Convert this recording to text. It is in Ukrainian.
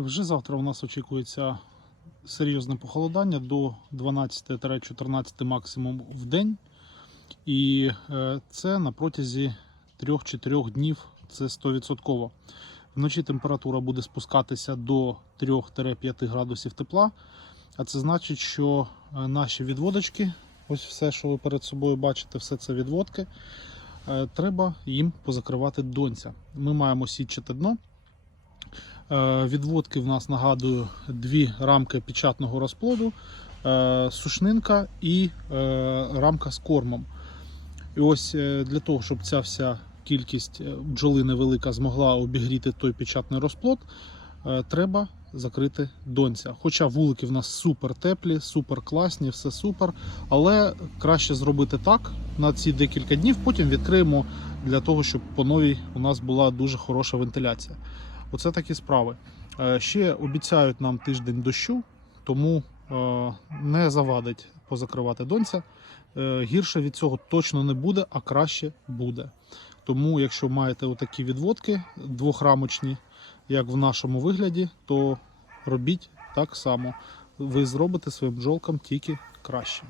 Вже завтра у нас очікується серйозне похолодання до 12-14 максимум в день. І е, це на протязі 3-4 днів це 100%. Вночі температура буде спускатися до 3-5 градусів тепла. А це значить, що е, наші відводочки, ось все, що ви перед собою бачите, все це відводки, е, треба їм позакривати донця. Ми маємо сітчате дно. Е, Відводки в нас нагадую дві рамки печатного розплоду, е, сушнинка і е, рамка з кормом. І ось для того, щоб ця вся кількість бджоли невелика змогла обігріти той печатний розплод, треба закрити донця. Хоча вулики в нас супер теплі, супер класні, все супер. Але краще зробити так на ці декілька днів, потім відкриємо для того, щоб по новій у нас була дуже хороша вентиляція. Оце такі справи. Е, Ще обіцяють нам тиждень дощу, тому е, не завадить позакривати донця. Е, Гірше від цього точно не буде, а краще буде. Тому, якщо маєте отакі відводки двохрамочні, як в нашому вигляді, то робіть так само. Ви зробите своїм бджолкам тільки краще.